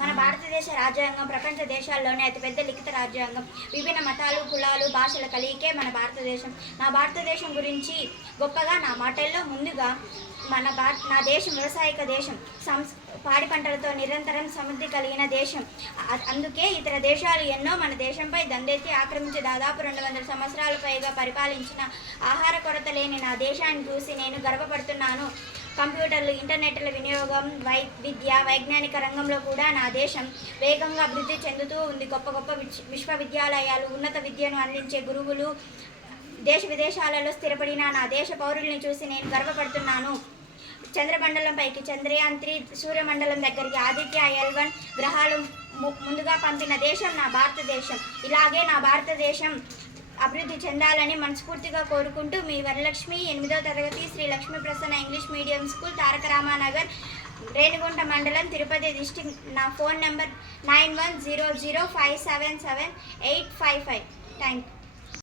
మన భారతదేశ రాజ్యాంగం ప్రపంచ దేశాల్లోనే అతిపెద్ద లిఖిత రాజ్యాంగం. విభిన్న మతాలు, కులాలు, భాషల కలియికే మన భారతదేశం. నా భారతదేశం గురించి గొప్పగా నా మాటల్లో ముందుగా నా దేశం వ్యవసాయక దేశం. పాడి పంటలతో నిరంతరం సమృద్ధి కలిగిన దేశం. అందుకే ఇతర దేశాలు ఎన్నో మన దేశంపై దండెత్తి ఆక్రమించి దాదాపు 200 సంవత్సరాల పైగా పరిపాలించిన ఆహార కొరత లేని నా దేశాన్ని చూసి నేను గర్వపడుతున్నాను. కంప్యూటర్లు, ఇంటర్నెట్ల వినియోగం, విద్య, వైజ్ఞానిక రంగంలో కూడా నా దేశం వేగంగా అభివృద్ధి చెందుతూ ఉంది. గొప్ప గొప్ప విశ్వవిద్యాలయాలు, ఉన్నత విద్యను అందించే గురువులు దేశ విదేశాలలో స్థిరపడిన నా దేశ పౌరుల్ని చూసి నేను గర్వపడుతున్నాను. చంద్రమండలంపైకి చంద్రయాన్ 3, సూర్యమండలం దగ్గరికి ఆదిత్య L1 గ్రహాలు ముందుగా పంపిన దేశం నా భారతదేశం. ఇలాగే నా భారతదేశం అభివృద్ధి చెందాలని మనస్ఫూర్తిగా కోరుకుంటూ మీ వరలక్ష్మి, 8వ తరగతి, Sri Lakshmi Prasanna English medium school, Taraka Ramanagar, Renigunta మండలం, తిరుపతి డిస్ట్రిక్ట్. నా ఫోన్ నెంబర్ 9100577855. Thank you.